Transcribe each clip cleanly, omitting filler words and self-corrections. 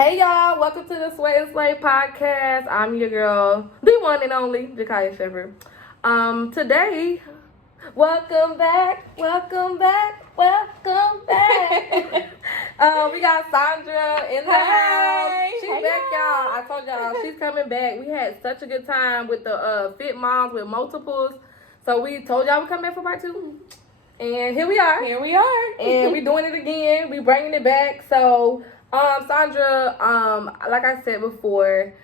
Hey y'all, welcome to the Sweat and Slay podcast. I'm your girl, the one and only Jakaya Shepherd. Today, welcome back. We got Saundra in the house. She's back, y'all. I told y'all she's coming back. We had such a good time with the fit moms with multiples. So we told y'all we'd come back for part 2. And here we are. And we doing it again. We bringing it back. So Saundra, like I said before,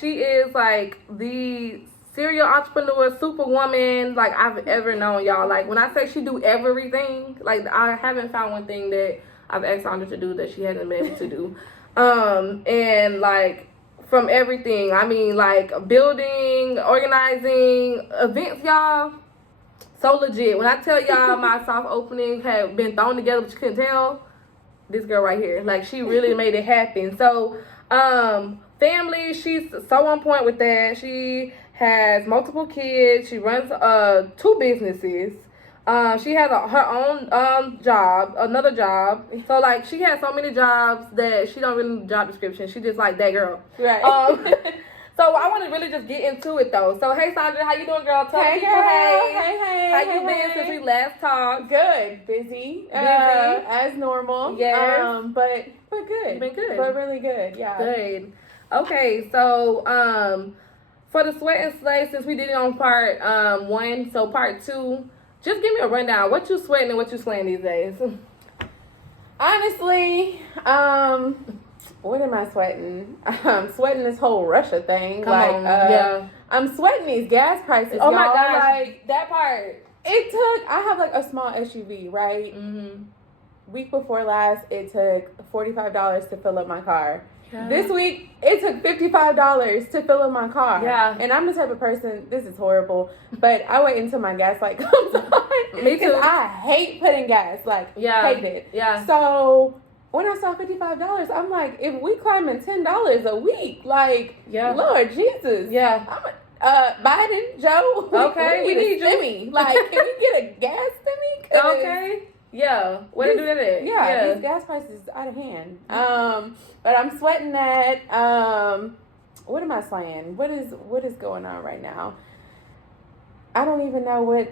she is like the serial entrepreneur, superwoman like I've ever known, y'all. Like when I say she do everything, like I haven't found one thing that I've asked Saundra to do that she hasn't been able to do. And like from everything, I mean like building, organizing events, y'all. So legit. When I tell y'all my soft opening had been thrown together, but you couldn't tell, this girl right here, like she really made it happen. So family, she's so on point with that. She has multiple kids. She runs 2 businesses. She has her own job, another job. So like she has so many jobs that she don't really need a job description. She just like that girl. Right. So I want to really just get into it though. So hey Saundra, how you doing, girl? Tell Hey, people girl. hey. How you been hey. since we last talked? Good. Busy. As normal. Yes. But good. Been good. But really good. Yeah. Good. Okay, so for the Sweat and Slay, since we did it on part 1, so part 2, just give me a rundown. What you sweating and what you slaying these days? Honestly, what am I sweating? I'm sweating this whole Russia thing. Come on, yeah. I'm sweating these gas prices. Oh my y'all. gosh, Like, that part. I have like a small SUV, right? Mm-hmm. Week before last, it took $45 to fill up my car. Yeah. This week, it took $55 to fill up my car. Yeah. And I'm the type of person, this is horrible, but I wait until my gas light comes on. Me too. Because I hate putting gas. Like, Yeah. hate it. Yeah. So when I saw $55, I'm like, if we climbing $10 a week, like, Yeah. Lord Jesus. Yeah. Biden, Joe. Okay, we need a stimmy. Like, can we get a gas stimmy? 'Cause Okay. Yeah. Where to do that at? Yeah, these gas prices out of hand. But I'm sweating that. What am I slaying? What is going on right now? I don't even know what.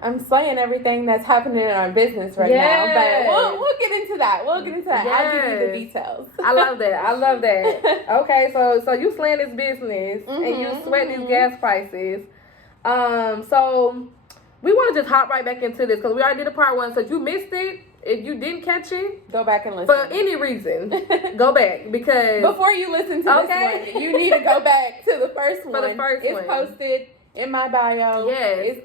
I'm slaying everything that's happening in our business right now. But we'll get into that. I'll give you the details. I love that. Okay, so you slaying this business and you sweating these gas prices. So we want to just hop right back into this because we already did a part 1. So if you missed it, if you didn't catch it, go back and listen. For any reason, go back because before you listen to this one, you need to go back to the first one. For the first one. It's posted in my bio. Yes. It's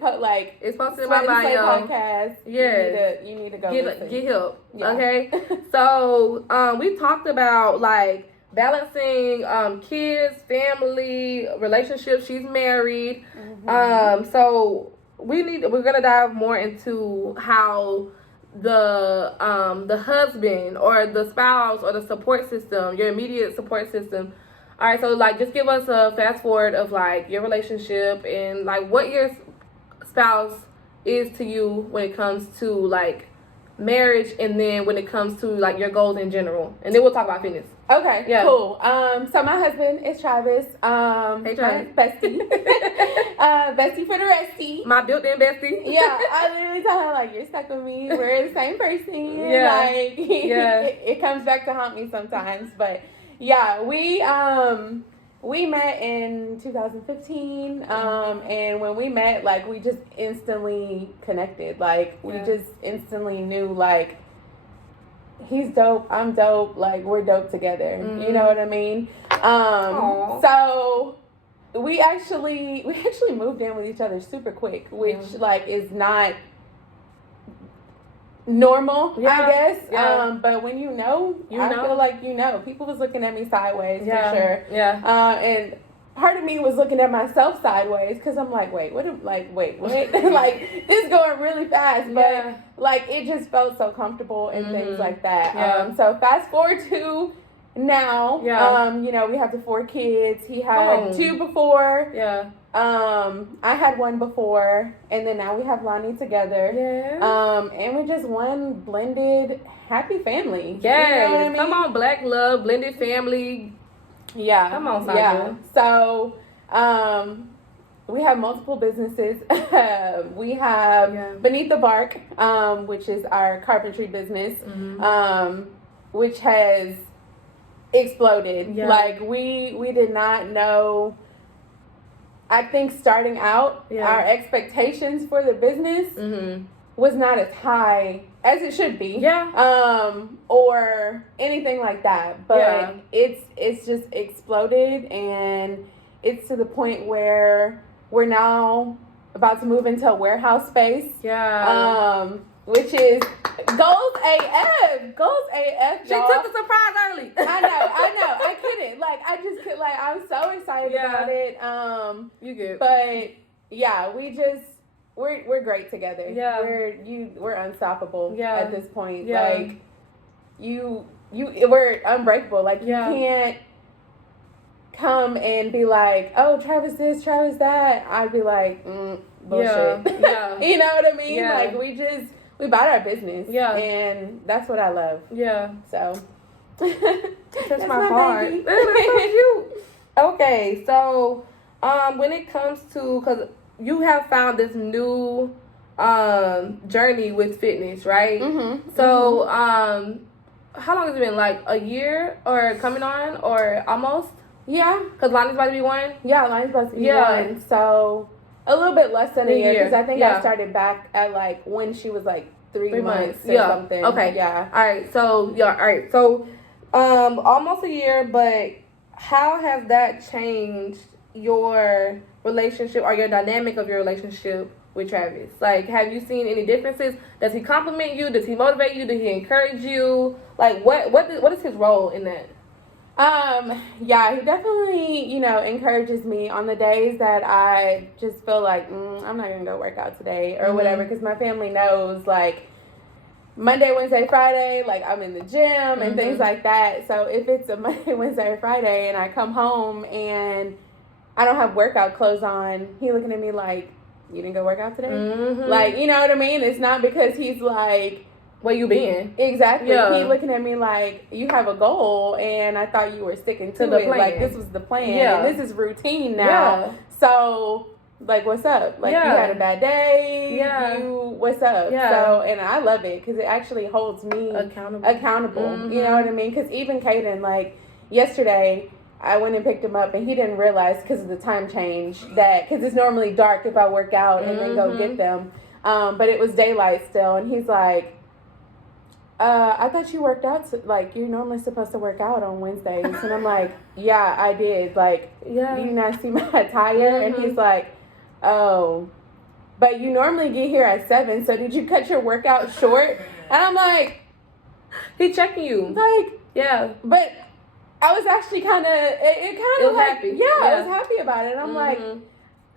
posted in my bio. Podcast. Yes. You need to go listen. Get help. Yeah. Okay. So we talked about like balancing kids, family, relationships. She's married. Mm-hmm. So we're gonna dive more into how the husband or the spouse or the support system, your immediate support system. All right, so like just give us a fast forward of like your relationship and like what your spouse is to you when it comes to like marriage, and then when it comes to like your goals in general, and then we'll talk about fitness. Okay, yeah. Cool. So my husband is Travis. Hey Travis, bestie, bestie for the restie. My built-in bestie. Yeah, I literally tell him like, you're stuck with me. We're the same person. Yeah, like it comes back to haunt me sometimes, but yeah, we met in 2015, and when we met, like we just instantly connected. Like we just instantly knew like, he's dope, I'm dope, like we're dope together. Mm-hmm. You know what I mean? So we actually moved in with each other super quick, which like is not normal, I guess. Yeah. But when you know, I feel like people was looking at me sideways for sure. Yeah. And part of me was looking at myself sideways because I'm like, wait, what? Like this is going really fast, but like it just felt so comfortable and things like that. Yeah. So fast forward to now. Yeah. You know, we have the 4 kids. He had 2 before. Yeah. I had 1 before, and then now we have Lonnie together. Yeah. And we're just one blended happy family. Yes. You know what I mean? Come on, Black love, blended family. Yeah. Come on, Saundra. Yeah. So, we have multiple businesses. We have Beneath the Bark, which is our carpentry business, which has exploded. Yeah. Like we did not know. I think starting out, our expectations for the business was not as high as it should be. Yeah. Or anything like that. But it's just exploded, and it's to the point where we're now about to move into a warehouse space. Yeah. Which is goals AF. Goals AF, She y'all. took the surprise early. I know. I couldn't. Like, I just could, like, I'm so excited about it. You good. But, yeah, we're great together. Yeah. We're unstoppable at this point. Yeah. Like, we're unbreakable. Like, you can't come and be like, oh, Travis this, Travis that. I'd be like, bullshit. Yeah. You know what I mean? Yeah. Like, we bought our business. Yeah. And that's what I love. Yeah. So. That's my heart. That's so cute. Okay, so when it comes to, because you have found this new journey with fitness, right? So how long has it been? Like a year or coming on or almost? Yeah. Because Lonnie's about to be 1? Yeah, Lonnie's about to be 1. So a little bit less than a year. Because I think I started back at like when she was like 3 months or something. Okay. Yeah. All right. So, almost a year, but how has that changed your relationship or your dynamic of your relationship with Travis? Like, have you seen any differences? Does he compliment you? Does he motivate you? Does he encourage you? Like, what is his role in that? Yeah, he definitely, encourages me on the days that I just feel like, I'm not going to go work out today or whatever, because my family knows, like, Monday, Wednesday, Friday, like, I'm in the gym and things like that. So if it's a Monday, Wednesday, or Friday and I come home and I don't have workout clothes on, he looking at me like, you didn't go work out today? Like, you know what I mean? It's not because he's like, where you been? Exactly. Yeah. He looking at me like, you have a goal, and I thought you were sticking to the it. plan. Like, this was the plan. Yeah. And this is routine now. Yeah. So, like, what's up? Like, you had a bad day. Yeah. What's up? Yeah. So, and I love it because it actually holds me accountable. You know what I mean? Because even Caden, like, yesterday, I went and picked him up, and he didn't realize because of the time change that, because it's normally dark if I work out and then go get them. But it was daylight still, and he's like, I thought you worked out, like, you're normally supposed to work out on Wednesdays. And I'm like, yeah, I did. Like, do you not see my attire? And he's like, oh, but you normally get here at 7, so did you cut your workout short? And I'm like, he checking you. Like, yeah. But I was actually kind of, it was like, happy. I was happy about it. And I'm like,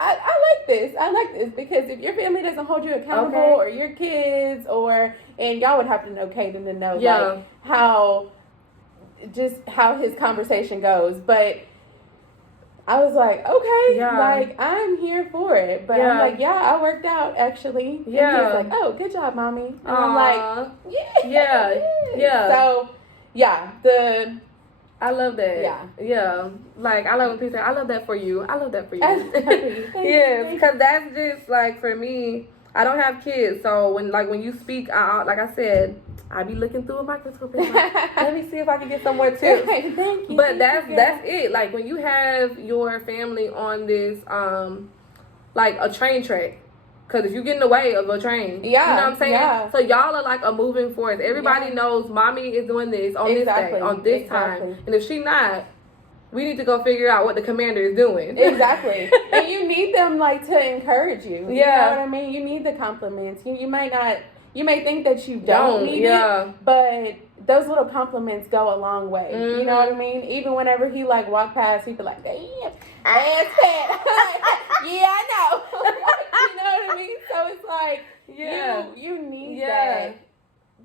I like this. I like this because if your family doesn't hold you accountable or your kids and y'all would have to know Caden to know like how his conversation goes. But I was like, okay, like I'm here for it. But I'm like, I worked out actually. Yeah. And he's like, oh, good job, mommy. And I'm like, yeah. So I love that. Yeah. Like, I love when people say, I love that for you. I love that for you. Yes, because that's just, like, for me, I don't have kids. So, when you speak, like I said, I be looking through a microscope. And like, let me see if I can get some more tips. Thank you. But that's it. Like, when you have your family on this, like, a train track, because if you get in the way of a train, you know what I'm saying? Yeah. So y'all are like a moving force. Everybody knows mommy is doing this on this day, on this time. And if she not, we need to go figure out what the commander is doing. Exactly. And you need them like to encourage you. You know what I mean? You need the compliments. You may think that you don't need it, but those little compliments go a long way. You know what I mean? Even whenever he like walk past, he'd be like, damn, ass fat. Yeah, I know. You know what I mean? So it's like, you need that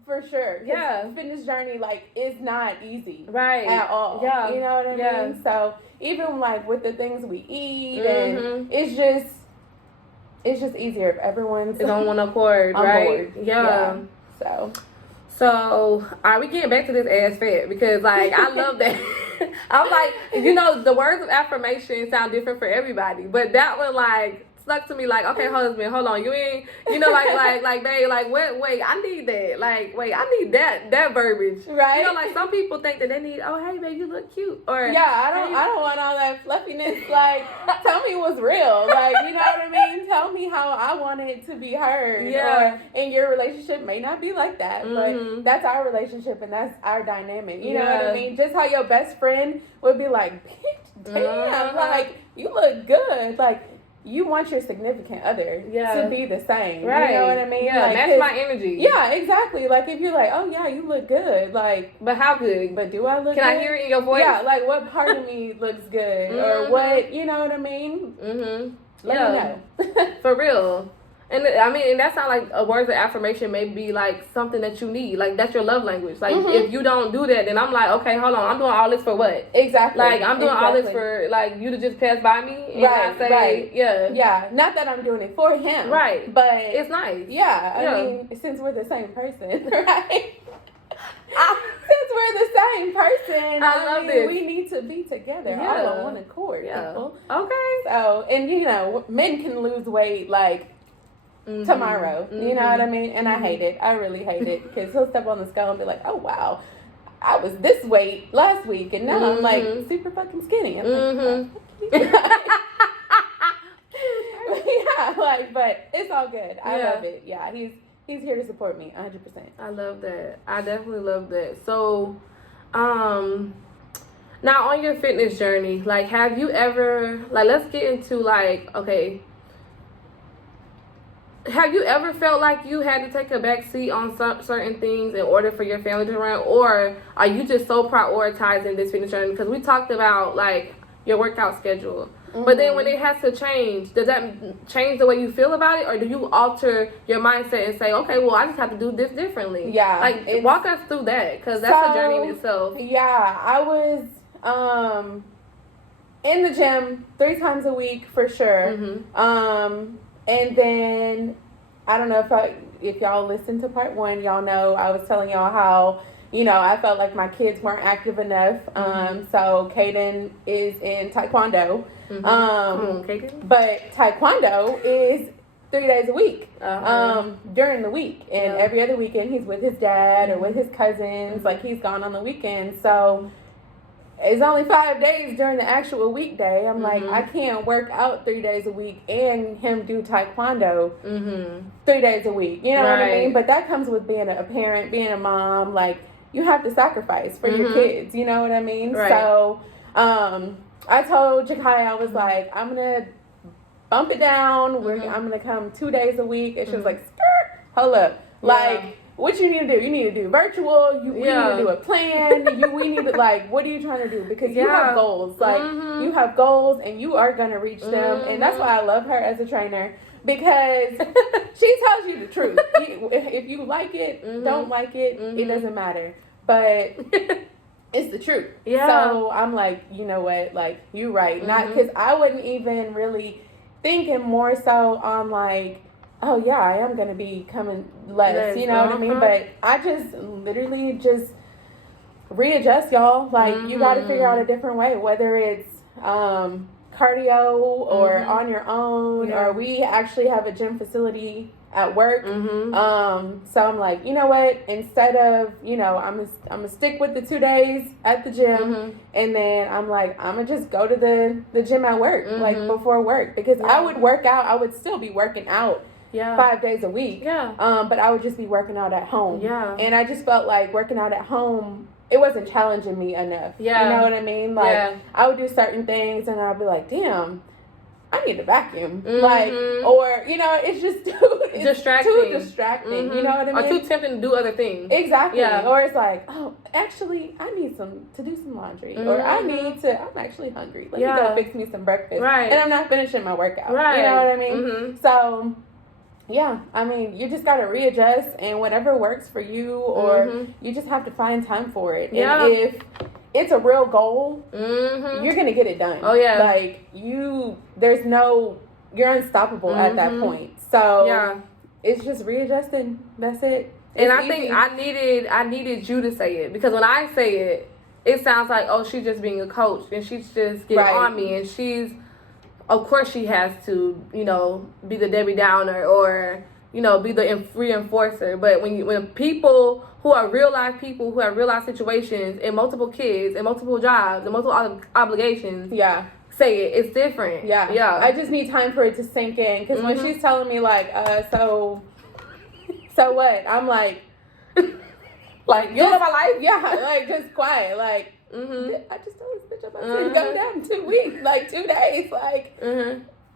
For sure. Yeah. Fitness journey, like, is not easy. Right. At all. Yeah. You know what I mean? So, even, like, with the things we eat, and it's just easier if everyone's on one accord, on right? board. Yeah. So, are we getting back to this ass fat? Because, like, I love that. I'm like, you know, the words of affirmation sound different for everybody. But that one, like, stuck to me like, okay, husband, hold on. You ain't, you know, like, babe, like, wait, I need that. Like, wait, I need that verbiage. Right. You know, like, some people think that they need, oh, hey, babe, you look cute. Or, yeah, I don't want all that fluffiness. Like, tell me what's real. Like, you know what I mean? Tell me how I want it to be heard. Yeah. Or, and your relationship may not be like that, but that's our relationship and that's our dynamic. You know what I mean? Just how your best friend would be like, bitch, damn, like, you look good. Like, you want your significant other to be the same. Right. You know what I mean? Yeah, like, match my energy. Yeah, exactly. Like, if you're like, oh, yeah, you look good. Like, but how good? But do I look good? Can I hear it in your voice? Yeah, like, what part of me looks good? Or what, you know what I mean? Let me know. For real. And I mean, and that sounds like a words of affirmation may be like something that you need. Like, that's your love language. Like, if you don't do that, then I'm like, okay, hold on. I'm doing all this for what? Exactly. Like, I'm doing all this for, like, you to just pass by me and not say, Yeah. Not that I'm doing it for him. Right. But it's nice. Yeah. I mean, since we're the same person, right? Since we're the same person, I love this. We need to be together all on one accord, people. Okay. So, and, you know, men can lose weight, like, tomorrow, you know what I mean? And I hate it. I really hate it because he'll step on the scale and be like, oh wow, I was this weight last week and now I'm like super fucking skinny. I'm like, yeah, like, but it's all good. I love it. Yeah, he's here to support me 100%. I love that. I definitely love that. So, now on your fitness journey, like, have you ever, like, let's get into, like, okay, have you ever felt like you had to take a back seat on certain things in order for your family to run? Or are you just so prioritizing this fitness journey? Because we talked about, like, your workout schedule. But then when it has to change, does that change the way you feel about it? Or do you alter your mindset and say, okay, well, I just have to do this differently? Yeah. Like, walk us through that, because that's a journey in itself. Yeah, I was in the gym 3 times a week for sure. And then, I don't know if y'all listened to part 1, y'all know I was telling y'all how, you know, I felt like my kids weren't active enough. So Kaden is in Taekwondo. Kaden. But Taekwondo is 3 days a week during the week. And every other weekend he's with his dad or with his cousins. Like, he's gone on the weekend. So it's only 5 days during the actual weekday. I'm like, I can't work out 3 days a week and him do Taekwondo 3 days a week. You know what I mean? But that comes with being a parent, being a mom. Like, you have to sacrifice for your kids. You know what I mean? Right. So, I told Jakai, I was like, I'm going to bump it down. I'm going to come 2 days a week. And she was like, skirt, hold up. Like, what you need to do? You need to do virtual. We need to do a plan. We need to, like, what are you trying to do? Because you have goals. Like, you have goals and you are going to reach them. And that's why I love her as a trainer. Because she tells you the truth. If you like it, don't like it, it doesn't matter. But it's the truth. Yeah. So I'm like, you know what? Like, you're right. Not because I wouldn't even really thinking more so on, like, oh yeah, I am going to be coming less, you know what I mean? But I just literally just readjust, y'all. Like, you got to figure out a different way, whether it's cardio or on your own, or we actually have a gym facility at work. So I'm like, you know what? Instead of, you know, I'm gonna stick with the 2 days at the gym, and then I'm like, I'm gonna just go to the gym at work, like before work, because I would work out. I would still be working out 5 days a week. But I would just be working out at home. And I just felt like working out at home, it wasn't challenging me enough. You know what I mean? Like, I would do certain things and I'd be like, damn, I need to vacuum. Like, or, you know, it's just too distracting. You know what I mean? Or too tempting to do other things. Exactly. Or it's like, oh, actually, I need to do some laundry. Or I'm actually hungry. Let me go fix me some breakfast. And I'm not finishing my workout. You know what I mean? So Yeah, I mean, you just got to readjust, and whatever works for you, or you just have to find time for it. Yeah. And if it's a real goal, you're going to get it done. Oh, yeah. Like, you're unstoppable at that point. So, it's just readjusting. That's it. And I think I needed you to say it, because when I say it, it sounds like, oh, she's just being a coach, and she's just getting on me, and she's, of course she has to, be the Debbie Downer, or, be the reinforcer. But when people who are real life people, who have real life situations, and multiple kids, and multiple jobs, and multiple obligations, say it, it's different. Yeah. I just need time for it to sink in, because when she's telling me, like, so what? I'm like, you live my life? Yeah, like, just quiet, like, I just told this bitch I'm about to go down 2 weeks, like 2 days, like,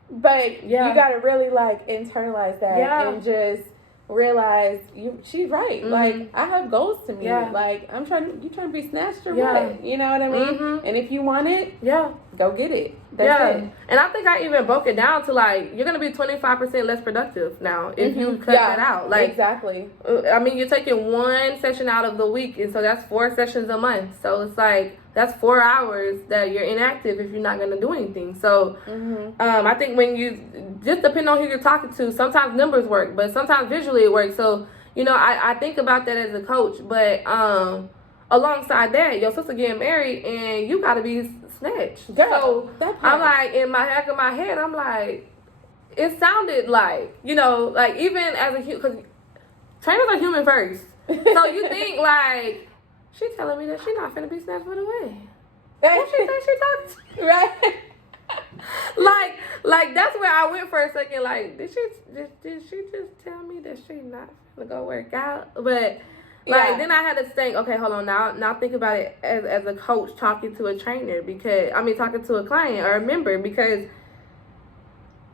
but you gotta really, like, internalize that and just realize she's right. Like, I have goals to meet. Like, you trying to be snatched or what? You know what I mean? And if you want it, go get it. That's it. And I think I even broke it down to, like, you're gonna be 25% less productive now if you cut that out. Like, exactly. I mean, you're taking one session out of the week, and so that's 4 sessions a month. So it's like, that's 4 hours that you're inactive if you're not gonna do anything. So I think when you just depend on who you're talking to, sometimes numbers work, but sometimes visually it works. So I think about that as a coach, but alongside that, your sister getting married, and you gotta be snatched. Girl, so I'm like, in my back of my head, I'm like, it sounded like, like, even as a because trainers are human first. So you think, like, she telling me that she not finna be snatched for the way. What she think she talking to? Right. like that's where I went for a second. Like, did she just tell me that she not finna go work out? But then I had to think, okay, hold on, now think about it as a coach talking to a trainer, talking to a client or a member, because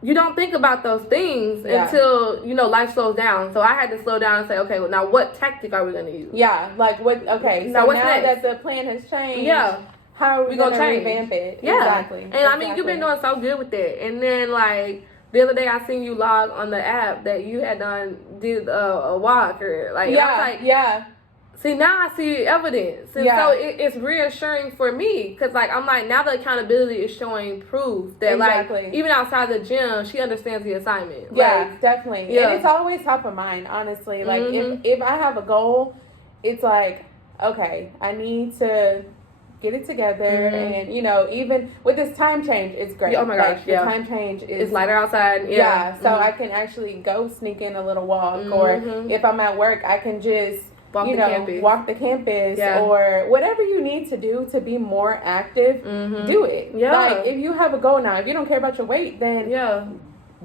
you don't think about those things until, life slows down. So I had to slow down and say, okay, well, now what tactic are we going to use? Yeah, like what, okay, so now that the plan has changed, how are we going to revamp it? Yeah. Exactly. And I mean, you've been doing so good with it. And then, like, the other day I seen you log on the app that you had did a walk, or like, I was like, see, now I see evidence. And so it's reassuring for me, because, like, I'm like, now the accountability is showing proof that, like, even outside the gym, she understands the assignment. Yeah, like, definitely. Yeah. And it's always top of mind, honestly. Like, if I have a goal, it's like, okay, I need to get it together. And, even with this time change, it's great. Oh, my gosh, the time change is... It's lighter outside. So I can actually go sneak in a little walk. Or if I'm at work, I can just... walk the campus or whatever you need to do to be more active, do it. Like, if you have a goal now, if you don't care about your weight, then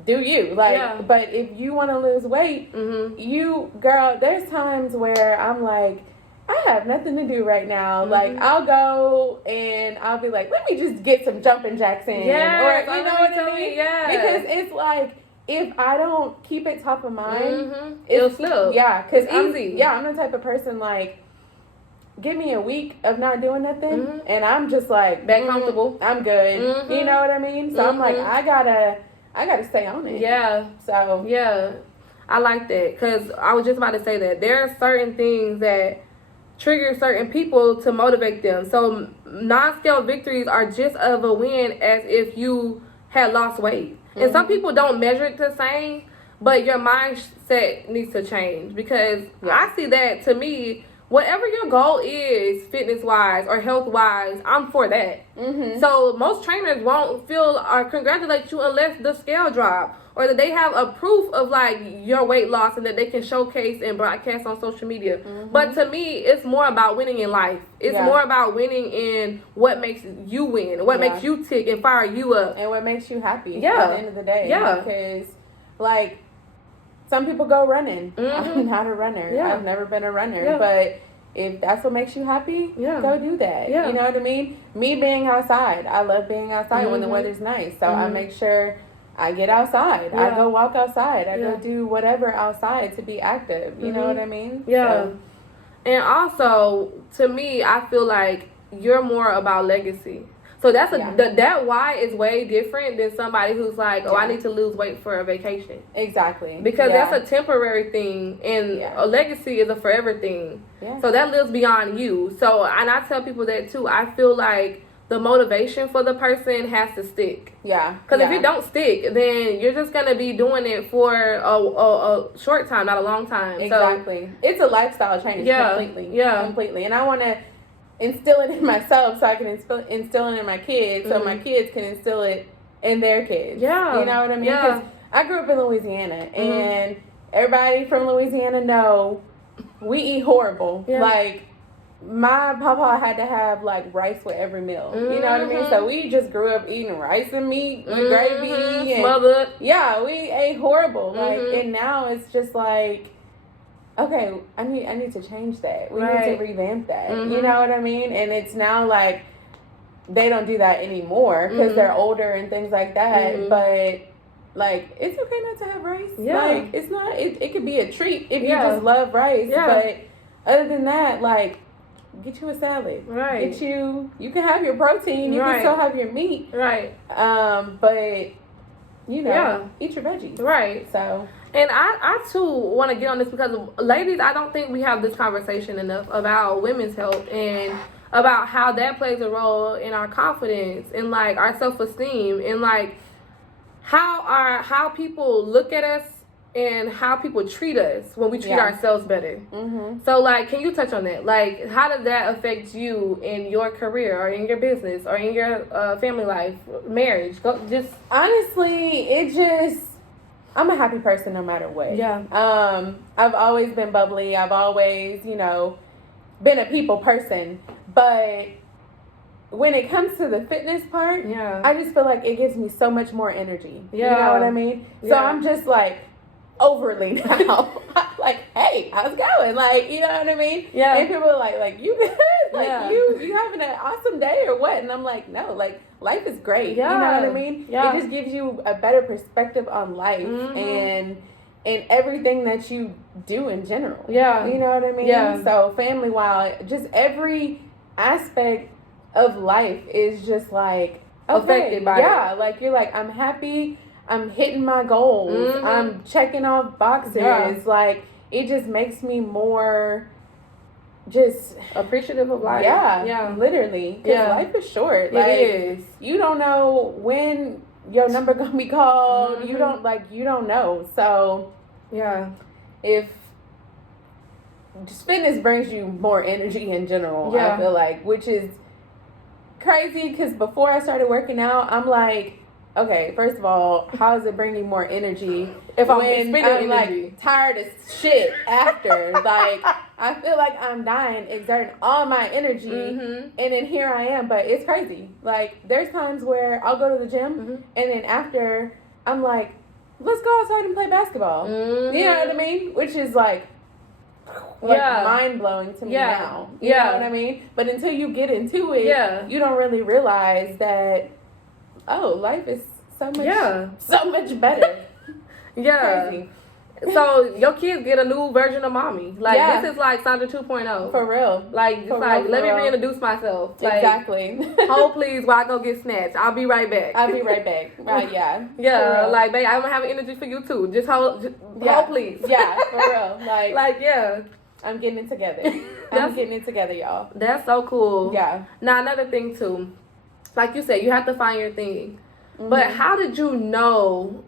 do you. Like, but if you want to lose weight, girl, there's times where I'm like, I have nothing to do right now. Like, I'll go and I'll be like, let me just get some jumping jacks in. Or, you know what I mean? Because it's like, if I don't keep it top of mind, it'll slip. Yeah, because it's easy. I'm the type of person, like, give me a week of not doing nothing, and I'm just like back comfortable. I'm good. You know what I mean? So I'm like, I gotta stay on it. Yeah. So I like that, because I was just about to say that there are certain things that trigger certain people to motivate them. So non-scale victories are just of a win as if you had lost weight. And some people don't measure it the same, but your mindset needs to change, because I see that, to me, whatever your goal is, fitness-wise or health-wise, I'm for that. So most trainers won't feel or congratulate you unless the scale drop, or that they have a proof of, like, your weight loss, and that they can showcase and broadcast on social media. But to me, it's more about winning in life. It's more about winning in what makes you win, what makes you tick and fire you up. And what makes you happy at the end of the day. Because, like, some people go running. I'm not a runner. I've never been a runner. But if that's what makes you happy, go do that. You know what I mean? Me being outside, I love being outside when the weather's nice. So I make sure I get outside. I go walk outside. I go do whatever outside to be active. You know what I mean? So. And also, to me, I feel like you're more about legacy. So that's that why is way different than somebody who's like, I need to lose weight for a vacation. Exactly. Because that's a temporary thing, and a legacy is a forever thing. Yeah. So that lives beyond you. So, and I tell people that too. I feel like the motivation for the person has to stick. Yeah. Because if it don't stick, then you're just going to be doing it for a short time, not a long time. Exactly. So, it's a lifestyle change completely. Yeah. Completely. And I want to instill it in myself so I can instill it in my kids so my kids can instill it in their kids. Yeah. You know what I mean? Because I grew up in Louisiana, and everybody from Louisiana know we eat horrible. Yeah. Like, my papa had to have like rice with every meal. You know what I mean? So we just grew up eating rice and meat with gravy and smothered. Yeah, we ate horrible. Like, and now it's just like, okay, I need to change that. We need to revamp that. You know what I mean? And it's now like they don't do that anymore because they're older and things like that. But like, it's okay not to have rice. Yeah. Like, it's not. It could be a treat if you just love rice. Yeah. But other than that, like, get you a salad. Right. You can have your protein. You can still have your meat. Right. But, you know, eat your veggies. Right. So. And I too want to get on this because, ladies, I don't think we have this conversation enough about women's health and about how that plays a role in our confidence and, like, our self-esteem and, like, how people look at us and how people treat us when we treat ourselves better. So, like, can you touch on that? Like, how does that affect you in your career or in your business or in your family life, marriage? Honestly, I'm a happy person no matter what. Yeah. I've always been bubbly. I've always, been a people person. But when it comes to the fitness part, I just feel like it gives me so much more energy. Yeah. You know what I mean? So I'm just like, overly now. Like, hey, how's it going? Like, you know what I mean? Yeah. And people are like, you good? Like, you having an awesome day or what? And I'm like, no, like, life is great. Yeah. You know what I mean? Yeah. It just gives you a better perspective on life and everything that you do in general. Yeah. You know what I mean? Yeah. So family-wise, just every aspect of life is just like, affected by it. Like, you're like, I'm happy. I'm hitting my goals. I'm checking off boxes. Yeah. Like, it just makes me more just appreciative of life. Yeah. Yeah. Literally. Because life is short. Like, it is. You don't know when your number gonna be called. You don't know. So, yeah. If just fitness brings you more energy in general, I feel like, which is crazy because before I started working out, I'm like, okay, first of all, how is it bringing more energy if I'm energy? Like tired as shit after? Like, I feel like I'm dying, exerting all my energy, and then here I am. But it's crazy. Like, there's times where I'll go to the gym, and then after, I'm like, let's go outside and play basketball. You know what I mean? Which is like mind blowing to me now. You know what I mean? But until you get into it, you don't really realize that. Oh, life is so much better. Crazy. So your kids get a new version of mommy. Like, this is like Saundra 2.0. For real. Like, let me reintroduce myself. Like, exactly. Hold please while I go get snatched. I'll be right back. Right, yeah. Yeah, like, babe, I'm gonna have energy for you too. Just hold please. Yeah, for real. Like, I'm getting it together. I'm getting it together, y'all. That's so cool. Yeah. Now, another thing too. Like you said, you have to find your thing. But how did you know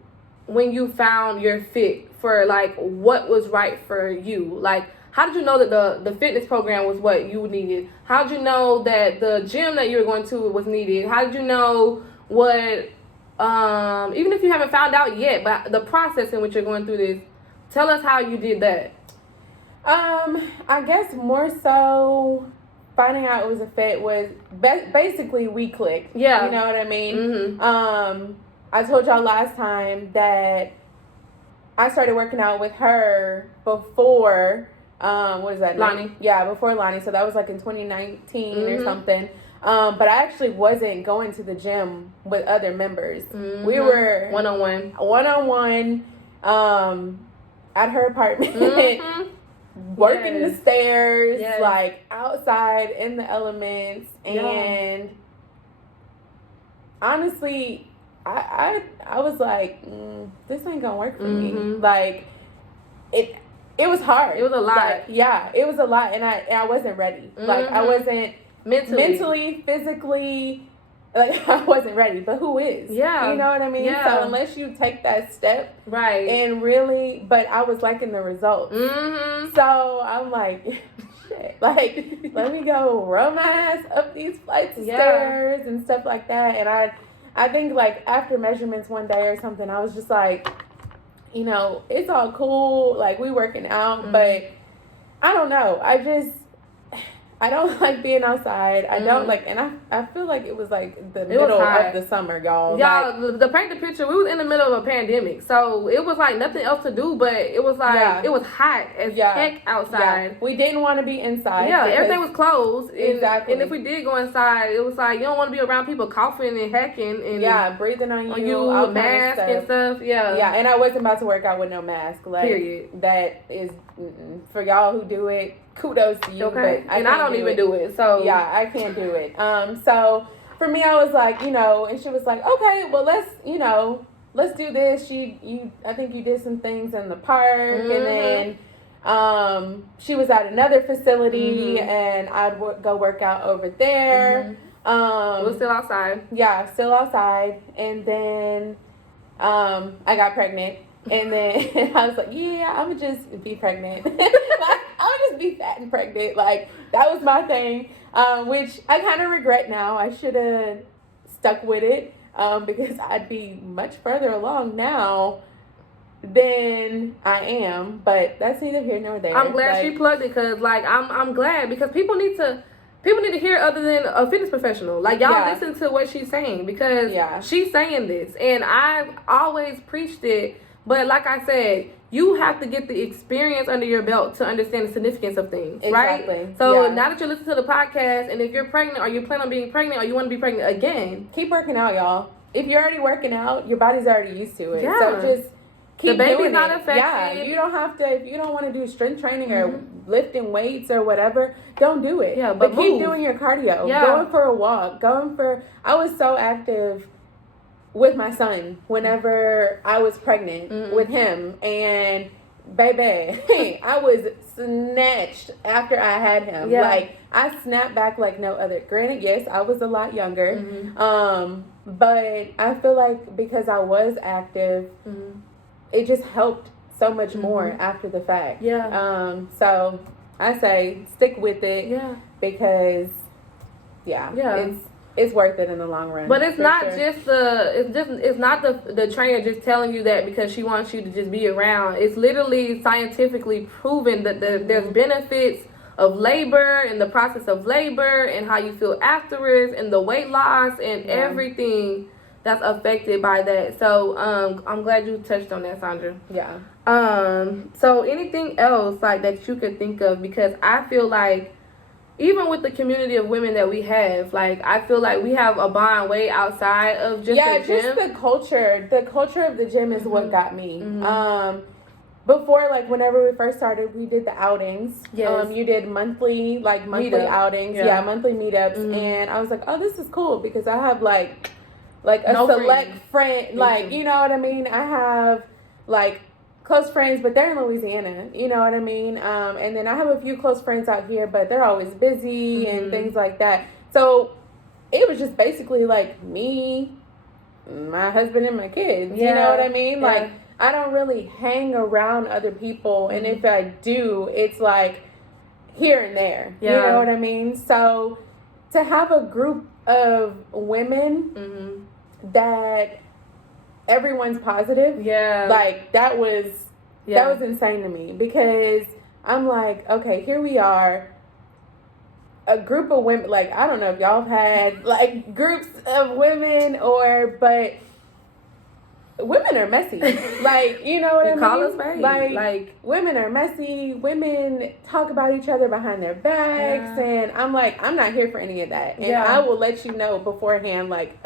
when you found your fit for, like, what was right for you? Like, how did you know that the fitness program was what you needed? How did you know that the gym that you were going to was needed? How did you know what, even if you haven't found out yet, but the process in which you're going through this, tell us how you did that. I guess more so finding out it was a fit was basically we clicked. Yeah. You know what I mean? I told y'all last time that I started working out with her before, what is that? Lonnie. Yeah, before Lonnie. So that was like in 2019 or something. But I actually wasn't going to the gym with other members. We were one-on-one at her apartment. Working the stairs, like outside in the elements, and honestly, I was like, this ain't gonna work for me. Like, it was hard. It was a lot. Like, yeah, it was a lot, and I wasn't ready. Like, I wasn't mentally, physically. Like, I wasn't ready, but who is? Yeah. You know what I mean? Yeah. So unless you take that step, right, and really, but I was liking the results. So I'm like, shit, like, let me go run my ass up these flights of stairs and stuff like that. And I think, like, after measurements one day or something, I was just like, you know, it's all cool, like, we working out, but I don't know. I don't like being outside. I don't like, and I feel like it was like the middle of the summer, y'all. Y'all, like, the paint the picture, we was in the middle of a pandemic, so it was like nothing else to do, but it was like, it was hot as heck outside. Yeah. We didn't want to be inside. Yeah, everything was closed. Exactly. And if we did go inside, it was like, you don't want to be around people coughing and hacking. And breathing on you all mask kind of and stuff. Yeah. Yeah, and I wasn't about to work out with no mask. Like, period. That is, for y'all who do it, kudos to you. Okay. But I don't even do it. So yeah, I can't do it. So for me, I was like, you know, and she was like, okay, well, let's do this. I think you did some things in the park, and then she was at another facility, and I'd go work out over there. We're still outside. Yeah, still outside. And then I got pregnant. And then I was like, yeah, I'm going to just be pregnant. Like, I'm going to just be fat and pregnant. Like, that was my thing, which I kind of regret now. I should have stuck with it, because I'd be much further along now than I am. But that's neither here nor there. I'm glad she plugged it, because, like, I'm glad, because people need to hear other than a fitness professional. Like, y'all listen to what she's saying, because she's saying this. And I've always preached it. But like I said, you have to get the experience under your belt to understand the significance of things, right? So now that you listen to the podcast, and if you're pregnant, or you plan on being pregnant, or you want to be pregnant again, keep working out, y'all. If you're already working out, your body's already used to it. Yeah. So just keep the baby's doing not it. affected. Yeah, you don't have to. If you don't want to do strength training or lifting weights or whatever, don't do it. Yeah, but keep doing your cardio. Yeah. Going for a walk. I was so active with my son whenever I was pregnant with him, and baby, I was snatched after I had him. Like, I snapped back like no other. Granted, yes, I was a lot younger, but I feel like because I was active, it just helped so much more after the fact. So I say stick with it, because it's worth it in the long run. But it's not just it's not the trainer just telling you that because she wants you to just be around. It's literally scientifically proven that there's benefits of labor and the process of labor and how you feel afterwards and the weight loss and everything that's affected by that. So I'm glad you touched on that, Saundra. Yeah. So anything else like that you could think of, because I feel like even with the community of women that we have, like, I feel like we have a bond way outside of just the gym. Just the culture. The culture of the gym is what got me. Before, like, whenever we first started, we did the outings. Yes. You did monthly outings. Yeah, monthly meetups. And I was like, oh, this is cool, because I have, like a select friend. Like, you know what I mean? I have, like, close friends, but they're in Louisiana, you know what I mean? And then I have a few close friends out here, but they're always busy and things like that. So it was just basically like me, my husband, and my kids. You know what I mean? Like, I don't really hang around other people, and if I do, it's like here and there. You know what I mean? So to have a group of women that everyone's positive, like, that was insane to me, because I'm like, okay, here we are, a group of women. Like, I don't know if y'all have had like groups of women, but women are messy. Like, you know what I mean? Call us babe. Like, women are messy. Women talk about each other behind their backs, and I'm like, I'm not here for any of that. And I will let you know beforehand, like,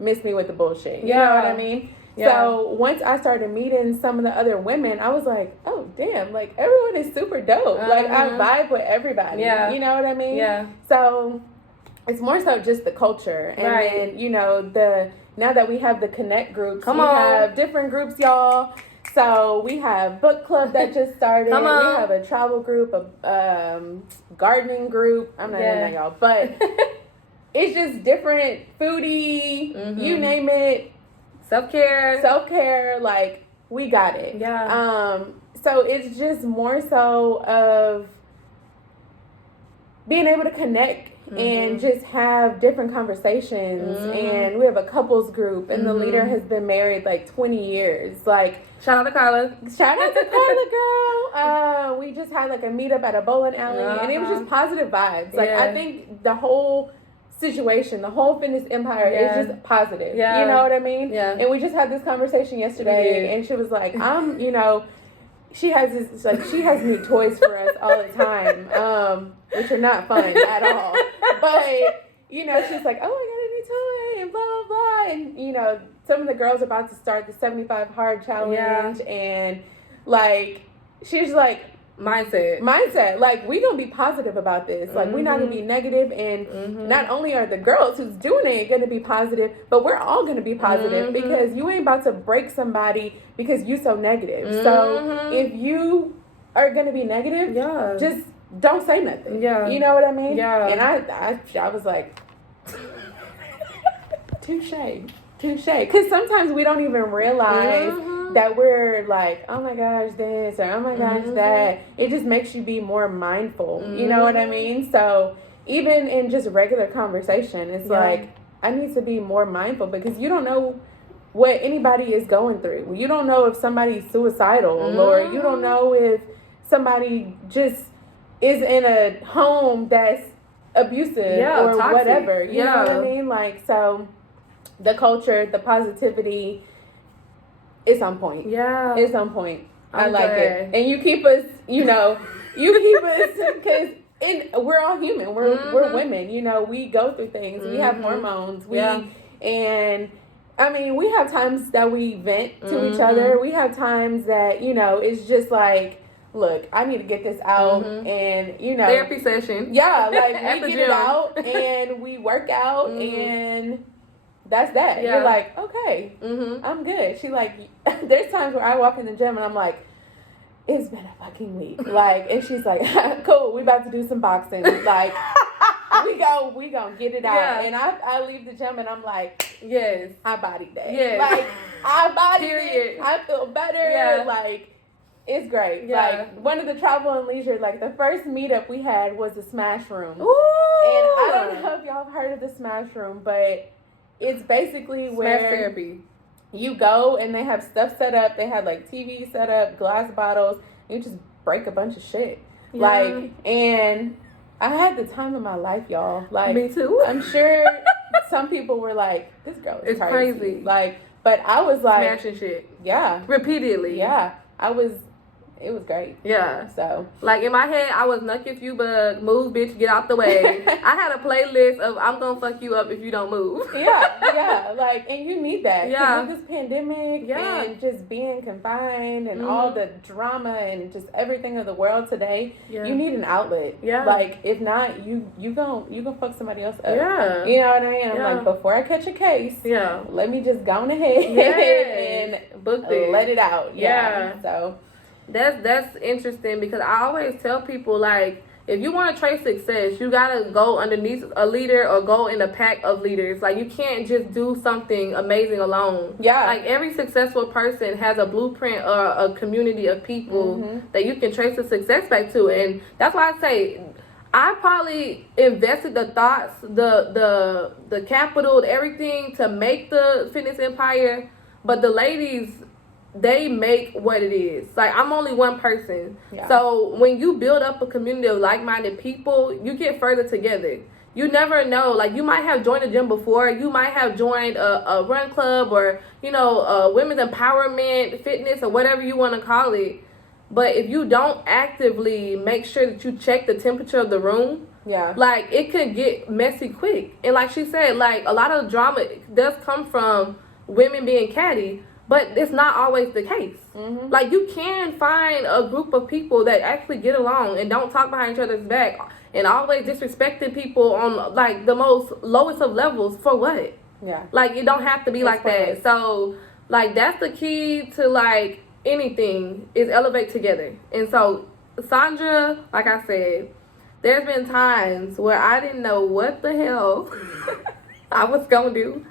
miss me with the bullshit. You know what I mean? So once I started meeting some of the other women, I was like, oh, damn, like, everyone is super dope. Like, I vibe with everybody. You know what I mean? So it's more so just the culture. And right. then, you know, now that we have the connect groups, Come we on. have different groups, y'all. So we have book club that just started. Come on. We have a travel group, a gardening group. I'm not in that, y'all. But it's just different foodie, you name it. Self-care, like, we got it. Yeah. So it's just more so of being able to connect and just have different conversations. And we have a couples group, and the leader has been married like 20 years. Like, shout out to Carla. Shout out to Carla, girl. We just had like a meetup at a bowling alley, and it was just positive vibes. Like, I think the whole situation, the whole fitness empire is just positive. Yeah. You know what I mean? Yeah. And we just had this conversation yesterday, and she was like, you know, she has new toys for us all the time, which are not fun at all. But, you know, she's like, oh, I got a new toy, and blah, blah, blah. And, you know, some of the girls are about to start the 75 hard challenge, and, like, she's like, mindset. Like, we gonna be positive about this. Like, we're not gonna be negative, and not only are the girls who's doing it gonna be positive, but we're all gonna be positive because you ain't about to break somebody because you so negative. So if you are gonna be negative, just don't say nothing. Yeah, you know what I mean? Yeah. And I was like, touche. Because sometimes we don't even realize that we're like, oh my gosh, this, or oh my gosh, that. It just makes you be more mindful. You know what I mean? So even in just regular conversation, it's like, I need to be more mindful because you don't know what anybody is going through. You don't know if somebody's suicidal, or you don't know if somebody just is in a home that's abusive or toxic. Whatever. You know what I mean? Like, so the culture, the positivity, it's on point. Yeah. It's on point. I like it. And you keep us, because we're all human. We're women. You know, we go through things. We have hormones. And I mean, we have times that we vent to each other. We have times that, you know, it's just like, look, I need to get this out, and, you know. Therapy session. Yeah, like, we get it out, and we work out, and that's that. Yeah. You're like, okay, I'm good. She like, there's times where I walk in the gym, and I'm like, it's been a fucking week. Like, and she's like, cool, we about to do some boxing. Like, we gonna get it out. Yeah. And I leave the gym, and I'm like, yes, I bodied that. Yes. Like, I bodied it. I feel better. Yeah. Like, it's great. Yeah. Like, one of the travel and leisure, like, the first meetup we had was the Smash Room. Ooh. And I don't know if y'all have heard of the Smash Room, but it's basically where Smash therapy. You go, and they have stuff set up. They had, like, TV set up, glass bottles. And you just break a bunch of shit. Yeah. Like, and I had the time of my life, y'all. Like, me too. I'm sure some people were like, this girl is crazy. Like, but I was like, smashing shit. Yeah. Repeatedly. Yeah. It was great. Yeah. So, like, in my head, I was nuck if you bug, move, bitch, get out the way. I had a playlist of I'm gonna fuck you up if you don't move. Yeah. Like, and you need that. Yeah. With this pandemic and just being confined and all the drama and just everything of the world today, you need an outlet. Yeah. Like, if not, you gonna fuck somebody else up. Yeah. You know what I mean? I'm like, before I catch a case, let me just go on ahead and book this. Let it out. Yeah. So. That's interesting because I always tell people, like, if you want to trace success, you gotta go underneath a leader or go in a pack of leaders. Like, you can't just do something amazing alone. Yeah. Like, every successful person has a blueprint or a community of people that you can trace the success back to. And that's why I say I probably invested the thoughts, the capital, everything to make the fitness empire, but the ladies, they make what it is. Like, I'm only one person. Yeah. So when you build up a community of like-minded people, you get further together. You never know. Like, you might have joined a gym before. You might have joined a run club or, you know, women's empowerment, fitness, or whatever you want to call it. But if you don't actively make sure that you check the temperature of the room, like, it could get messy quick. And like she said, like, a lot of drama does come from women being catty. But it's not always the case. Mm-hmm. Like, you can find a group of people that actually get along and don't talk behind each other's back and always disrespecting people on, like, the most lowest of levels. For what? Yeah. Like, it don't have to be like that. So, like, that's the key to, like, anything is elevate together. And so, Saundra, like I said, there's been times where I didn't know what the hell I was going to do.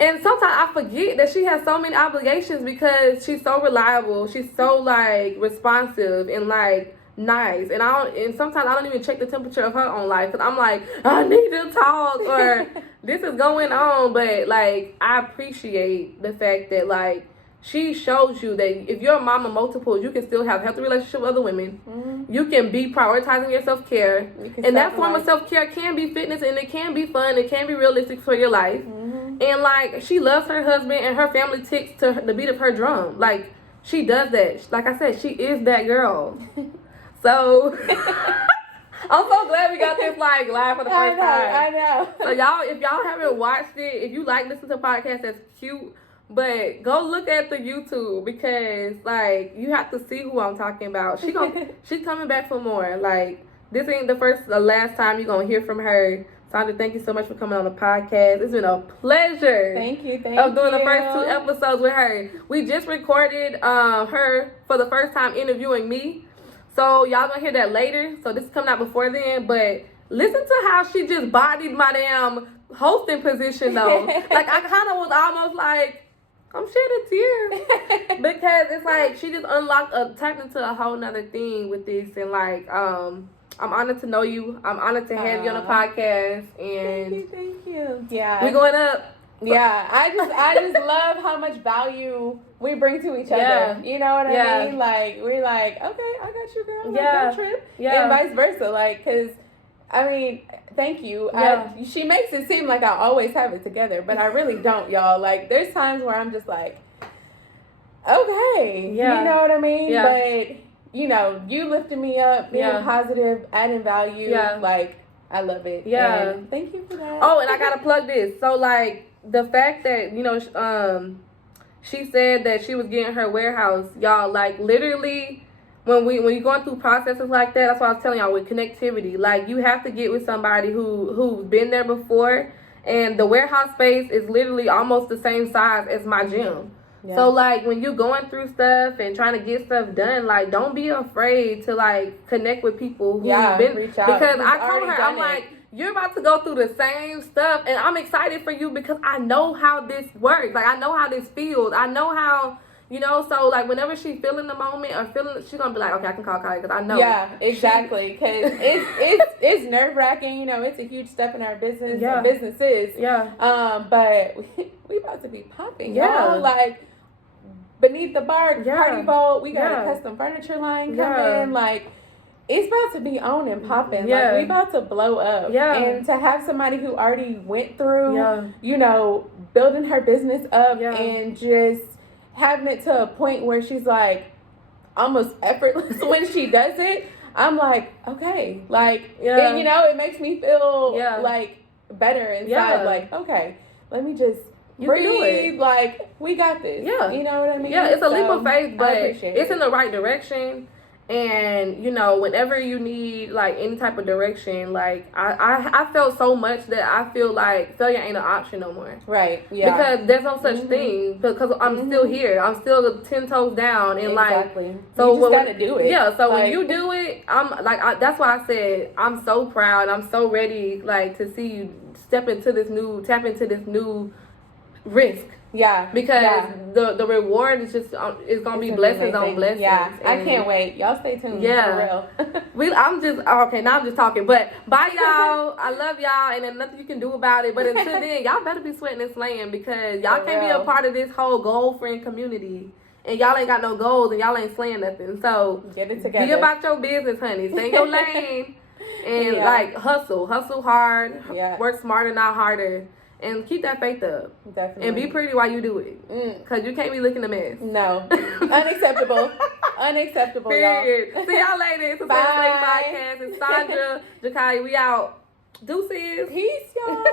And sometimes I forget that she has so many obligations because she's so reliable. She's so, like, responsive and, like, nice. And sometimes I don't even check the temperature of her own life because I'm like, I need to talk or this is going on. But, like, I appreciate the fact that, like, she shows you that if you're a mom of multiples, you can still have healthy relationships with other women. Mm-hmm. You can be prioritizing your self-care. And that form of self-care can be fitness and it can be fun. It can be realistic for your life. Mm-hmm. And, like, she loves her husband and her family ticks to the beat of her drum. Like, she does that. Like I said, she is that girl. So, I'm so glad we got this, like, live for the first time. I know. So, y'all, if y'all haven't watched it, if you like listening to podcasts, that's cute. But go look at the YouTube because, like, you have to see who I'm talking about. She's coming back for more. Like, this ain't the last time you're going to hear from her. Saundra, thank you so much for coming on the podcast. It's been a pleasure. Thank you. Of doing the first 2 episodes with her. We just recorded her for the first time interviewing me. So, y'all going to hear that later. So, this is coming out before then. But listen to how she just bodied my damn hosting position, though. Like, I kind of was almost like, I'm shedding tears because it's like she just tapped into a whole nother thing with this, and like I'm honored to know you. I'm honored to have you on the podcast, and thank you. Yeah, we're going up. Yeah, I just love how much value we bring to each other. You know what I mean? Like, we're like, okay, I got you, girl. Like, no trip. And vice versa. Like, because, I mean, thank you. She makes it seem like I always have it together, but I really don't, y'all. Like, there's times where I'm just like, okay. You know what I mean? But, you know, you lifting me up, being positive, adding value. Like, I love it. And thank you for that. Oh, and I got to plug this. So, like, the fact that, you know, she said that she was getting her warehouse, y'all, like, literally, when you're going through processes like that, that's what I was telling y'all with connectivity. Like, you have to get with somebody who's been there before, and the warehouse space is literally almost the same size as my gym. Yeah. So, like, when you're going through stuff and trying to get stuff done, like, don't be afraid to, like, connect with people who've been, reach out. Because I told her, I'm like, you're about to go through the same stuff, and I'm excited for you because I know how this works. Like, I know how this feels. I know how, you know, so, like, whenever she's feeling the moment or feeling, she's going to be like, okay, I can call Kylie because I know. Yeah, exactly. Because it's nerve-wracking. You know, it's a huge step in our business. Businesses. But we about to be popping. Yeah. Like, beneath the bar, party boat, we got a custom furniture line coming. Like, it's about to be on and popping. Like, we about to blow up. And to have somebody who already went through, you know, building her business up and just having it to a point where she's like almost effortless when she does it, I'm like, okay. Like, and, you know, it makes me feel like better inside. Like, okay, let me just breathe. Like, we got this. You know what I mean? Yeah, it's a leap of faith, but it's in the right direction. And, you know, whenever you need, like, any type of direction, like, I felt so much that I feel like failure ain't an option no more. Right, yeah. Because there's no such thing, because I'm still here. I'm still 10 toes down. And, like, so you just gotta do it. Yeah, so when you do it, I'm, like, that's why I said I'm so proud. I'm so ready, like, to see you tap into this new risk. Yeah, because the reward is just it's gonna be blessings on blessings. Yeah, I can't wait. Y'all stay tuned. For real. I'm just talking. But bye, y'all. I love y'all, and there's nothing you can do about it. But until then, y'all better be sweating and slaying because y'all can't be a part of this whole goal friend community. And y'all ain't got no goals, and y'all ain't slaying nothing. So get it together. Be about your business, honey. Stay in your lane, and like hustle hard. Work smarter, not harder. And keep that faith up. Definitely. And be pretty while you do it. Because you can't be looking a mess. No. Unacceptable. Unacceptable, Period. Y'all. See y'all later. It's a Podcast. It's Saundra, Jakai. We out. Deuces. Peace, y'all.